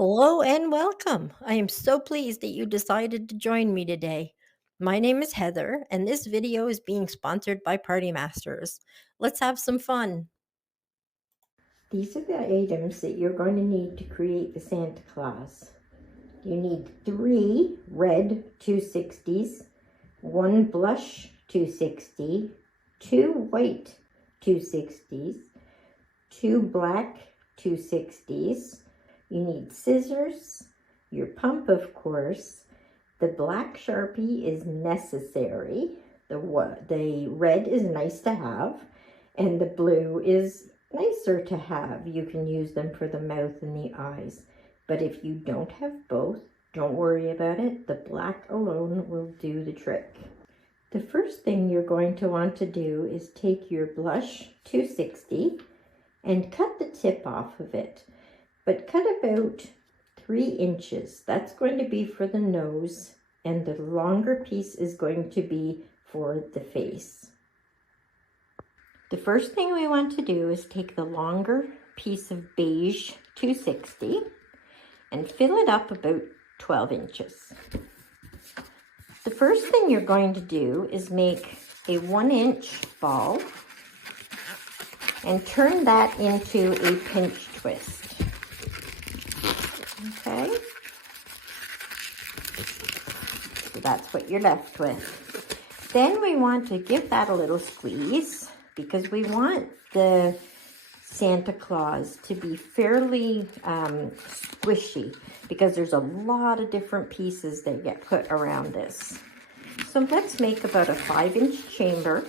Hello and welcome. I am so pleased that you decided to join me today. My name is Heather, and this video is being sponsored by Party Masters. Let's have some fun. These are the items that you're going to need to create the Santa Claus. You need 3 red 260s, 1 blush 260, 2 white 260s, 2 black 260s. You need scissors, your pump, of course. The black Sharpie is necessary. The red is nice to have, and the blue is nicer to have. You can use them for the mouth and the eyes. But if you don't have both, don't worry about it. The black alone will do the trick. The first thing you're going to want to do is take your blush 260 and cut the tip off of it. But cut about 3 inches. That's going to be for the nose, and the longer piece is going to be for the face. The first thing we want to do is take the longer piece of beige 260 and fill it up about 12 inches. The first thing you're going to do is make a 1-inch ball and turn that into a pinch twist. Okay, so that's what you're left with. Then we want to give that a little squeeze because we want the Santa Claus to be fairly squishy because there's a lot of different pieces that get put around this. So let's make about a 5-inch chamber.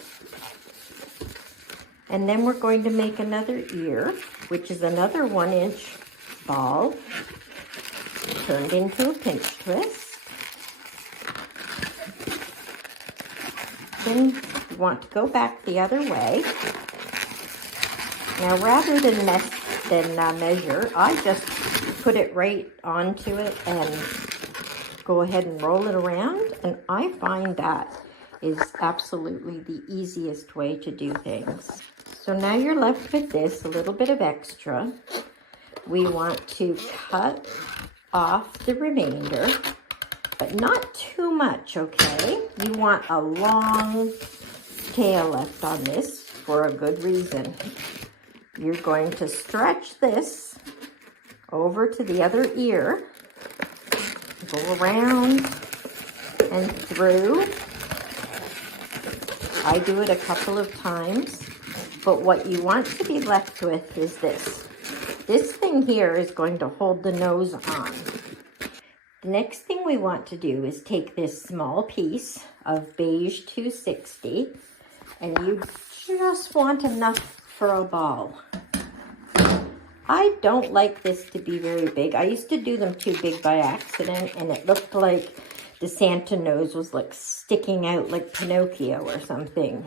And then we're going to make another ear, which is another 1-inch ball turned into a pinch twist. Then you want to go back the other way. Now, rather than measure, I just put it right onto it and go ahead and roll it around. And I find that is absolutely the easiest way to do things. So now you're left with this, a little bit of extra. We want to cut off the remainder, but not too much, okay? You want a long tail left on this for a good reason. You're going to stretch this over to the other ear, go around and through. I do it a couple of times, but what you want to be left with is this. This thing here is going to hold the nose on. The next thing we want to do is take this small piece of beige 260, and you just want enough for a ball. I don't like this to be very big. I used to do them too big by accident, and it looked like the Santa nose was like sticking out like Pinocchio or something.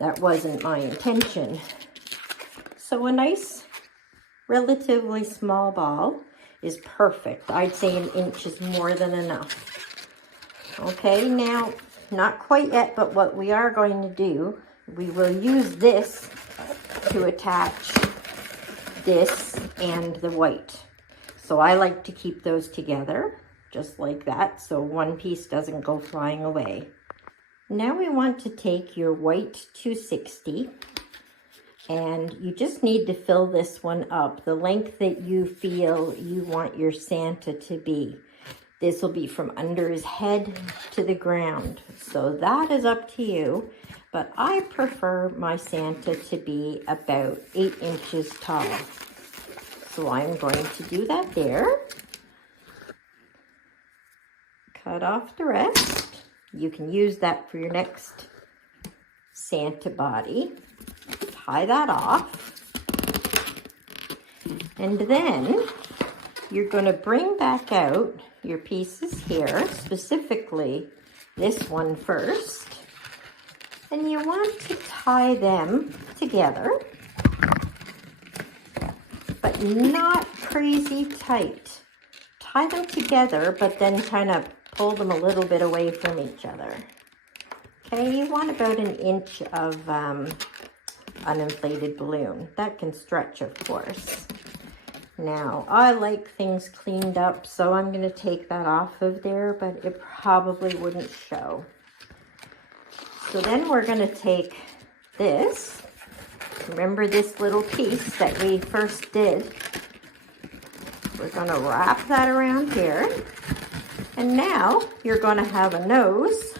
That wasn't my intention. So a nice, relatively small ball is perfect. I'd say 1 inch is more than enough. Okay, now, not quite yet, but what we are going to do, we will use this to attach this and the white. So I like to keep those together, just like that, so one piece doesn't go flying away. Now we want to take your white 260, and you just need to fill this one up the length that you feel you want your Santa to be. This will be from under his head to the ground, so that is up to you, but I prefer my Santa to be about 8 inches tall. So I'm going to do that there. Cut off the rest. You can use that for your next Santa body. Tie that off. And then you're going to bring back out your pieces here, specifically this one first. And you want to tie them together, but not crazy tight. Tie them together, but then kind of pull them a little bit away from each other. Okay, you want about 1 inch of an inflated balloon. That can stretch, of course. Now, I like things cleaned up, so I'm going to take that off of there, but it probably wouldn't show. So then we're going to take this. Remember this little piece that we first did? We're going to wrap that around here. And now you're going to have a nose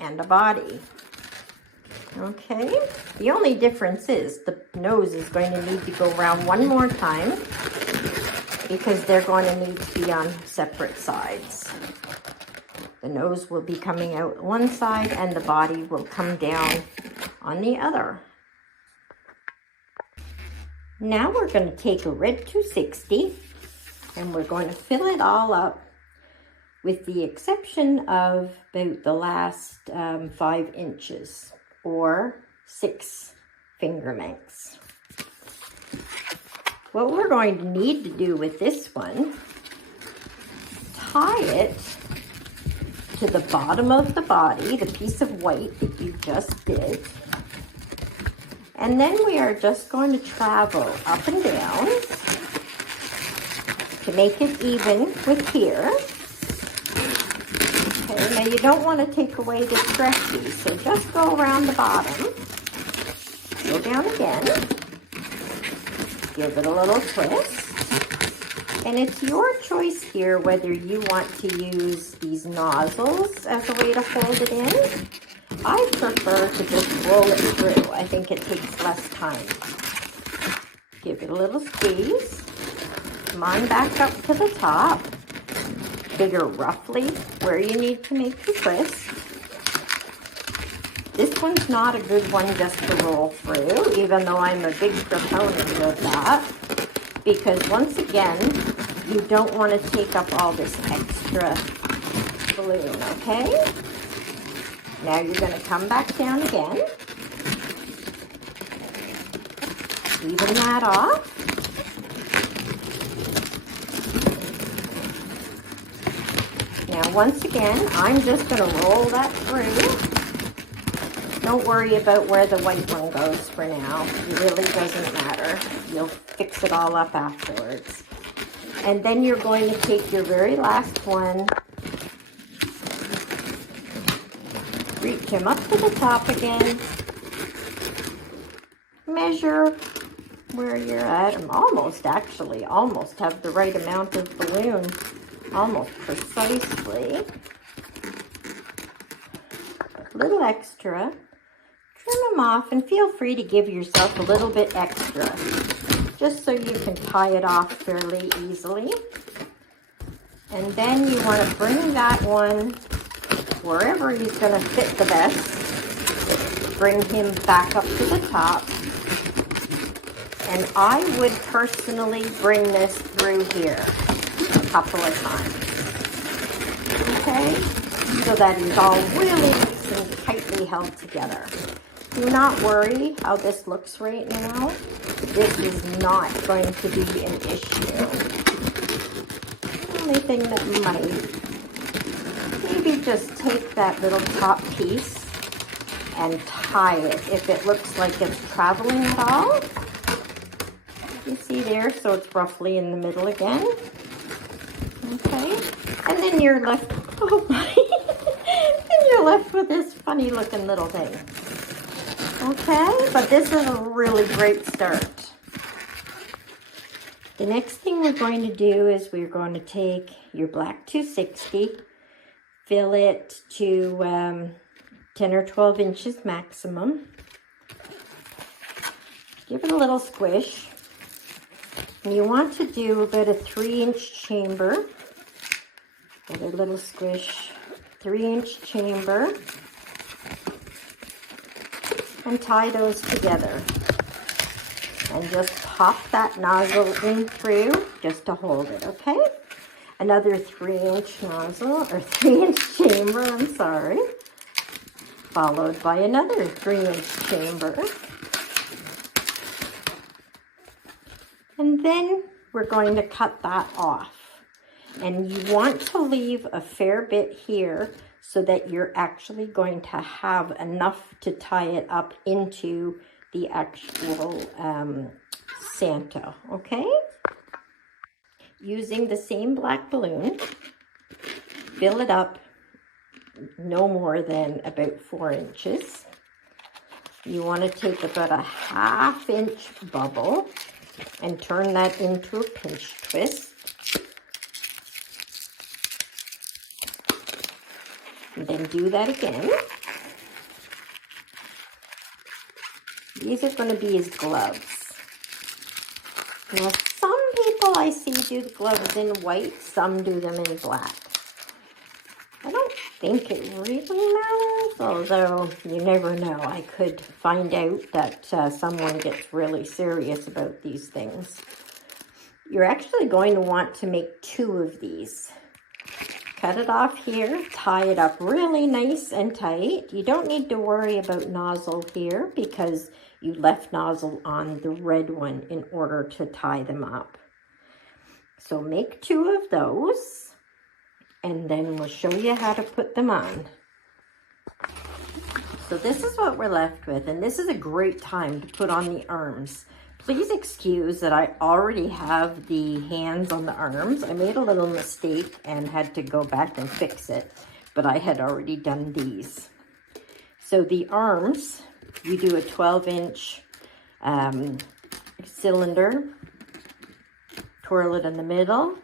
and a body. Okay? The only difference is the nose is going to need to go around one more time because they're going to need to be on separate sides. The nose will be coming out one side and the body will come down on the other. Now we're going to take a red 260 and we're going to fill it all up, with the exception of about the last 5 inches or 6 finger lengths. What we're going to need to do with this one, tie it to the bottom of the body, the piece of white that you just did. And then we are just going to travel up and down to make it even with here. Okay, now you don't want to take away the stretchy, so just go around the bottom, go down again, give it a little twist. And it's your choice here whether you want to use these nozzles as a way to hold it in. I prefer to just roll it through. I think it takes less time. Give it a little squeeze. Come on back up to the top. Figure roughly where you need to make the twist. This one's not a good one just to roll through, even though I'm a big proponent of that. Because once again, you don't want to take up all this extra balloon, okay? Now you're going to come back down again. Even that off. Now once again, I'm just going to roll that through. Don't worry about where the white one goes for now. It really doesn't matter. You'll fix it all up afterwards. And then you're going to take your very last one, reach him up to the top again, measure where you're at. I'm almost have the right amount of balloon, almost precisely. A little extra. Trim them off and feel free to give yourself a little bit extra, just so you can tie it off fairly easily. And then you want to bring that one wherever he's going to fit the best. Bring him back up to the top. And I would personally bring this through here a couple of times. Okay? So that he's all really nice and tightly held together. Do not worry how this looks right now. This is not going to be an issue. The only thing that might, maybe just take that little top piece and tie it if it looks like it's traveling at all. You see there, so it's roughly in the middle again. Okay, and then you're left, oh my, and you're left with this funny looking little thing. Okay, but this is a really great start. The next thing we're going to do is we're going to take your black 260, fill it to 10 or 12 inches maximum. Give it a little squish. And you want to do about a 3-inch chamber. Give it a little squish, 3-inch chamber. And tie those together. And just pop that nozzle in through just to hold it, okay? Another 3-inch nozzle, or 3-inch chamber, I'm sorry. Followed by another 3-inch chamber. And then we're going to cut that off. And you want to leave a fair bit here so that you're actually going to have enough to tie it up into the actual Santa, okay? using the same black balloon, fill it up no more than about 4 inches. You want to take about a 1/2 inch bubble and turn that into a pinch twist. And then do that again. These are going to be his gloves. Now, some people I see do the gloves in white, some do them in black. I don't think it really matters, although you never know. I could find out that someone gets really serious about these things. You're actually going to want to make 2 of these. Cut it off here, tie it up really nice and tight. You don't need to worry about nozzle here because you left nozzle on the red one in order to tie them up. So make 2 of those, and then we'll show you how to put them on. So this is what we're left with, and this is a great time to put on the arms. Please excuse that I already have the hands on the arms. I made a little mistake and had to go back and fix it, but I had already done these. So the arms, you do a 12-inch cylinder, twirl it in the middle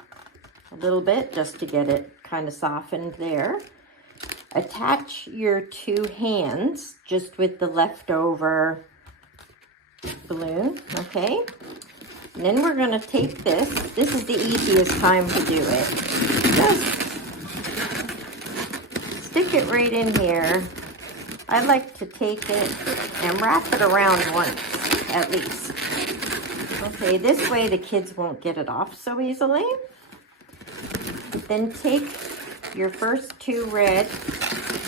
a little bit just to get it kind of softened there. Attach your 2 hands just with the leftover balloon, okay? And then we're going to take this. This is the easiest time to do it. Just stick it right in here. I like to take it and wrap it around once, at least. Okay, this way the kids won't get it off so easily. Then take your first 2 red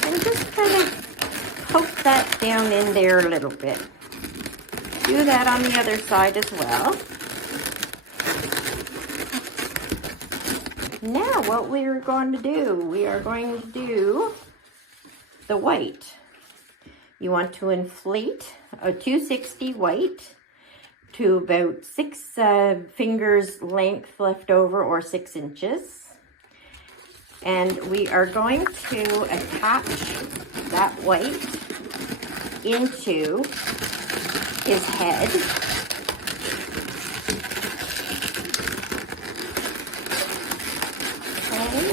and just kind of poke that down in there a little bit. Do that on the other side as well. Now what we're going to do, we are going to do the white. You want to inflate a 260 white to about 6 fingers length left over, or 6 inches. And we are going to attach that white into his head. Okay.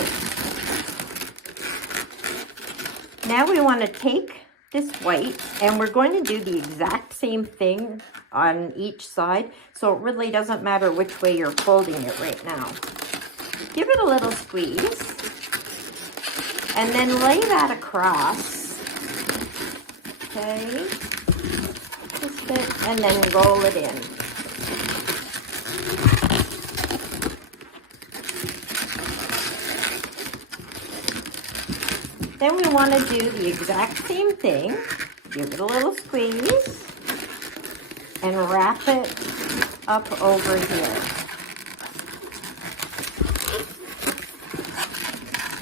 Now we want to take this white and we're going to do the exact same thing on each side. So it really doesn't matter which way you're folding it right now. Give it a little squeeze and then lay that across. Okay. And then roll it in. Then we want to do the exact same thing. Give it a little squeeze and wrap it up over here.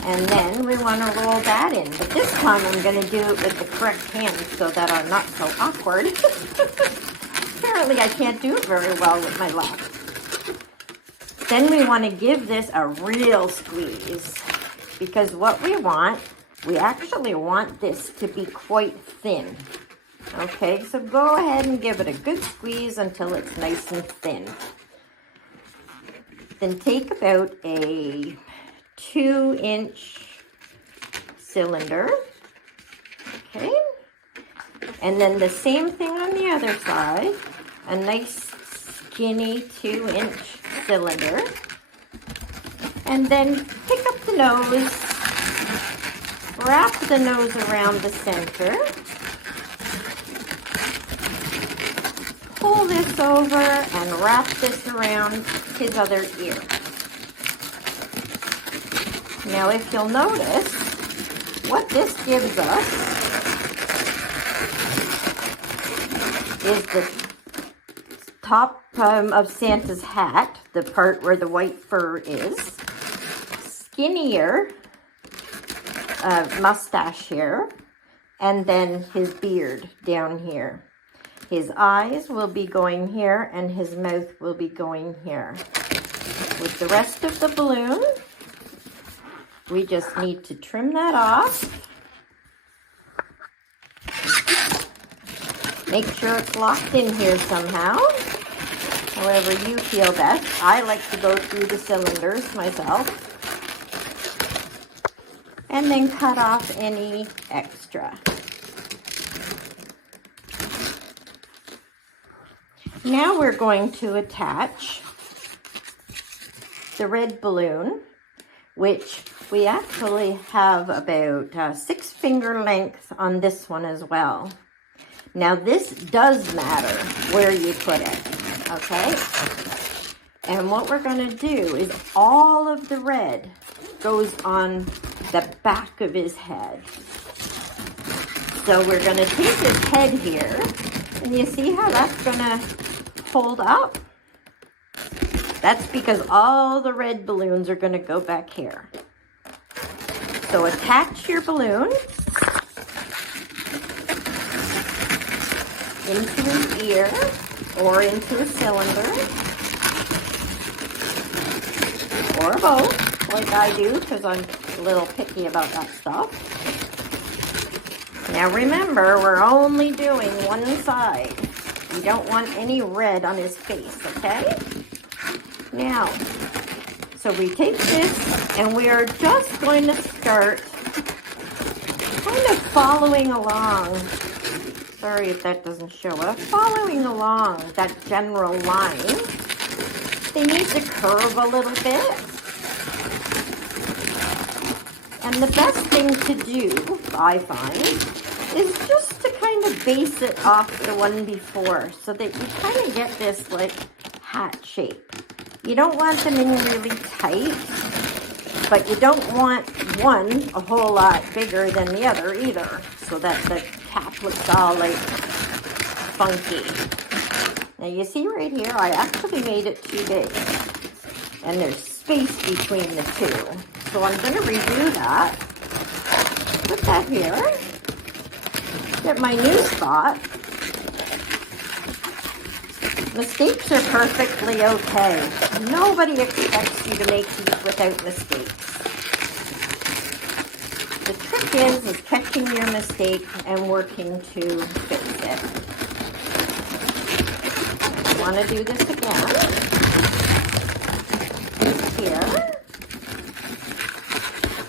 And then we want to roll that in. But this time I'm going to do it with the correct hand so that I'm not so awkward. Apparently I can't do it very well with my left. Then we want to give this a real squeeze. Because what we actually want this to be quite thin. Okay, so go ahead and give it a good squeeze until it's nice and thin. Then take about a 2-inch cylinder, okay, and then the same thing on the other side, a nice skinny 2-inch cylinder, and then pick up the nose, wrap the nose around the center, pull this over and wrap this around his other ear. Now, if you'll notice, what this gives us is the top of Santa's hat, the part where the white fur is, skinnier mustache here, and then his beard down here. His eyes will be going here, and his mouth will be going here. With the rest of the balloon, we just need to trim that off. Make sure it's locked in here somehow, however you feel best. I like to go through the cylinders myself. And then cut off any extra. Now we're going to attach the red balloon, which we actually have about 6 finger length on this one as well. Now this does matter where you put it, okay? And what we're going to do is all of the red goes on the back of his head. So we're going to take his head here, and you see how that's going to hold up? That's because all the red balloons are going to go back here. So attach your balloon into his ear or into a cylinder, or both, like I do, because I'm a little picky about that stuff. Now remember, we're only doing one side. You don't want any red on his face, okay? Now, so we take this and we are just going to start kind of following along. Sorry if that doesn't show up. Following along that general line. They need to curve a little bit. And the best thing to do, I find, is just to kind of base it off the one before so that you kind of get this like hat shape. You don't want them in really tight, but you don't want one a whole lot bigger than the other either, so that the cap looks all like funky. Now you see right here, I actually made it too big, and there's space between the two. So I'm going to redo that. Put that here. Get my new spot. Mistakes are perfectly okay. Nobody expects you to make these without mistakes. The trick is catching your mistake and working to fix it. I want to do this again. Here.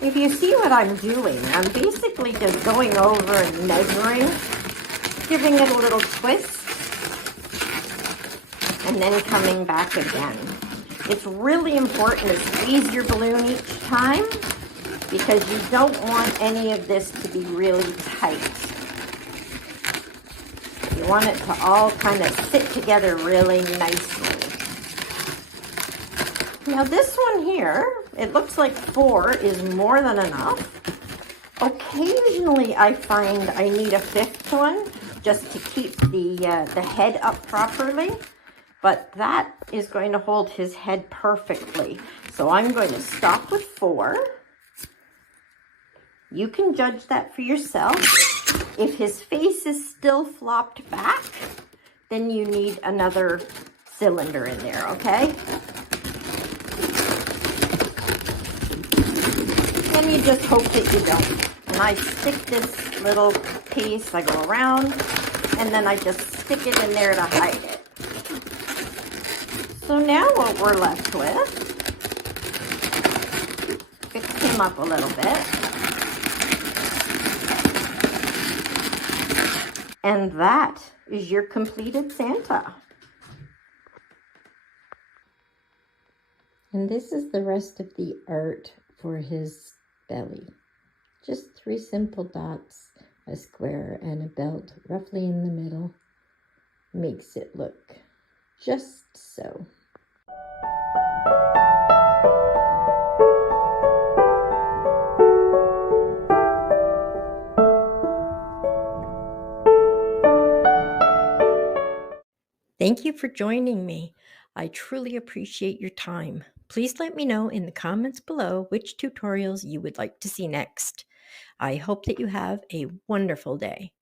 If you see what I'm doing, I'm basically just going over and measuring, giving it a little twist, and then coming back again. It's really important to squeeze your balloon each time because you don't want any of this to be really tight. You want it to all kind of sit together really nicely. Now this one here, it looks like 4 is more than enough. Occasionally I find I need a 5th one just to keep the head up properly. But that is going to hold his head perfectly. So I'm going to stop with 4. You can judge that for yourself. If his face is still flopped back, then you need another cylinder in there, okay? And you just hope that you don't. And I stick this little piece, I go around, and then I just stick it in there to hide it. So now what we're left with, fix him up a little bit. And that is your completed Santa. And this is the rest of the art for his belly. Just 3 simple dots, a square and a belt roughly in the middle. Makes it look just so. Thank you for joining me. I truly appreciate your time. Please let me know in the comments below which tutorials you would like to see next. I hope that you have a wonderful day.